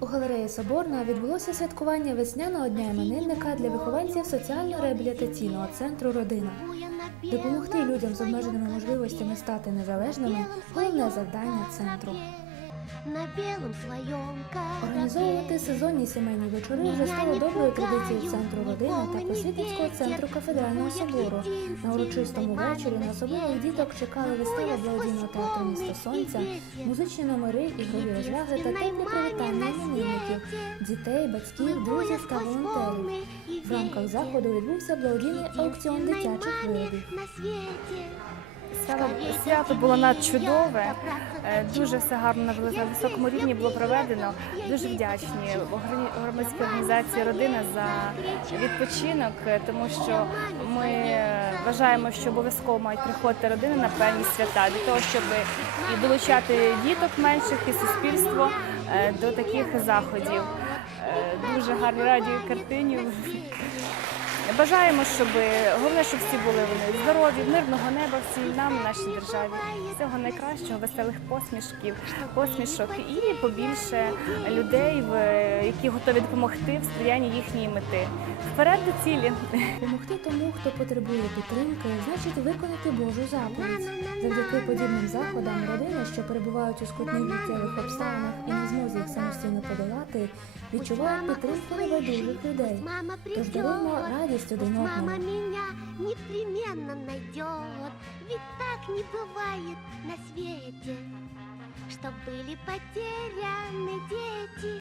У галереї Соборна відбулося святкування весняного дня іменинника для вихованців соціально-реабілітаційного центру Родина. Допомогти людям з обмеженими можливостями стати незалежними головне завдання центру. На белом своем Організовувати сезонні сімейні вечори вже стало доброю традицією центру родини та просвітницького центру кафедрального собору. На урочистому вечорі на особливих діток чекали вистава благодійного театру місто Сонця, музичні номери, ігрові розваги та теплі привітання іменинників, дітей, батьків, друзів та волонтерів. В рамках заходу відбувся благодійний аукціон дитячих виробів. Свято, було надчудове, е, дуже все гарно на високому рівні було проведено. Дуже вдячні громадській організації Родина за відпочинок, е, тому що ми е, вважаємо, що обов'язково мають приходити родини на певні свята для того, щоб і долучати діток менших і суспільство до таких заходів. Дуже гарні радіо картинів. Бажаємо, щоб головне, щоб всі були вони здорові, мирного неба всім нам, нашій державі. Всього найкращого, веселих посмішків, посмішок і побільше людей, які готові допомогти в сприянні їхньої мети. Вперед до цілі. Допомогти тому, хто потребує підтримки, значить виконати Божу заповідь. Завдяки подібним заходам родини, що перебувають у скрутних життєвих обставинах і не змозі їх самостійно подолати, відчувають підтримку небайдужих людей. Тож даруємо придет. Радість один Мама одному. меня непременно найдет, ведь так не бывает на свете, что были потеряны дети.